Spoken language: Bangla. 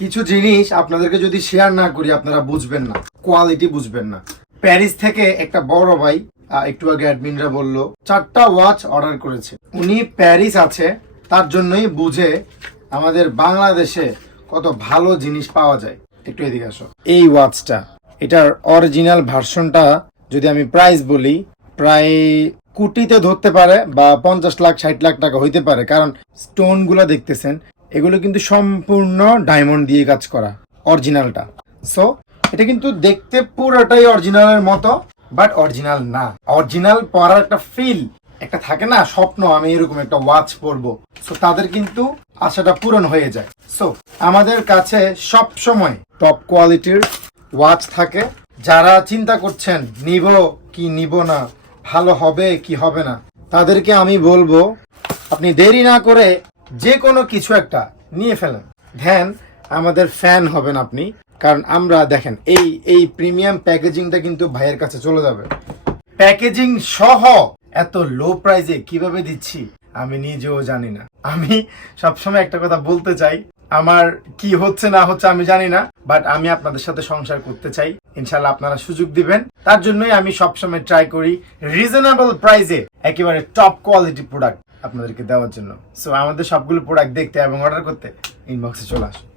কিছু জিনিস আপনাদেরকে যদি শেয়ার না করি, আপনারা বুঝবেন না। কোয়ালিটি বুঝবেন না। প্যারিস থেকে একটা বড় ভাই একটু আগে অ্যাডমিনরা বলল, চারটা ওয়াচ অর্ডার করেছে। উনি প্যারিস আছে, তার জন্যই বুঝে আমাদের বাংলাদেশে কত ভালো জিনিস পাওয়া যায়। একটু এদিকে আসো। এই ওয়াচটা এটার অরিজিনাল ভার্সনটা যদি আমি প্রাইস বলি, প্রায় কোটিতে ধরতে পারে বা পঞ্চাশ লাখ, ষাট লাখ টাকা হইতে পারে। কারণ স্টোনগুলা দেখতেছেন এগুলো কিন্তু সম্পূর্ণ ডায়মন্ড দিয়ে কাজ করা, অরিজিনালটা। সো এটা কিন্তু দেখতে পুরোটাই অরিজিনালের মতো বাট অরিজিনাল না। অরিজিনাল পরার একটা ফিল একটা থাকে না, স্বপ্ন, আমি এরকম একটা ওয়াচ পরবো। সো তাদের কিন্তু আশাটা পূরণ হয়ে যায়। সো আমাদের কাছে সব সময় টপ কোয়ালিটির ওয়াচ থাকে। যারা চিন্তা করছেন, নিব কি নিব না? ভালো হবে কি হবে না? তাদেরকে আমি বলব, আপনি দেরি না করে যে কোনো কিছু একটা নিয়ে ফেলেন। ধ্যান, আমাদের ফ্যান হবেন আপনি, কারণ আমরা, দেখেন, এই এই প্রিমিয়াম প্যাকেজিংটা কিন্তু ভাইয়ের কাছে চলে যাবে। প্যাকেজিং সহ এত লো প্রাইজে কীভাবে দিচ্ছি, আমি নিজেও জানি না। আমি সবসময় একটা কথা বলতে চাই, আমার কি হচ্ছে না হচ্ছে আমি জানি না বাট আমি আপনাদের সাথে সংসার করতে চাই ইনশাল্লাহ আপনারা সুযোগ দিবেন। তার জন্যই আমি সবসময় ট্রাই করি রিজনেবল প্রাইসে একেবারে টপ কোয়ালিটি প্রোডাক্ট আপনাদেরকে দেওয়ার জন্য। সো আমাদের সবগুলো প্রোডাক্ট দেখতে এবং অর্ডার করতে ইনবক্সে চলে আসুন।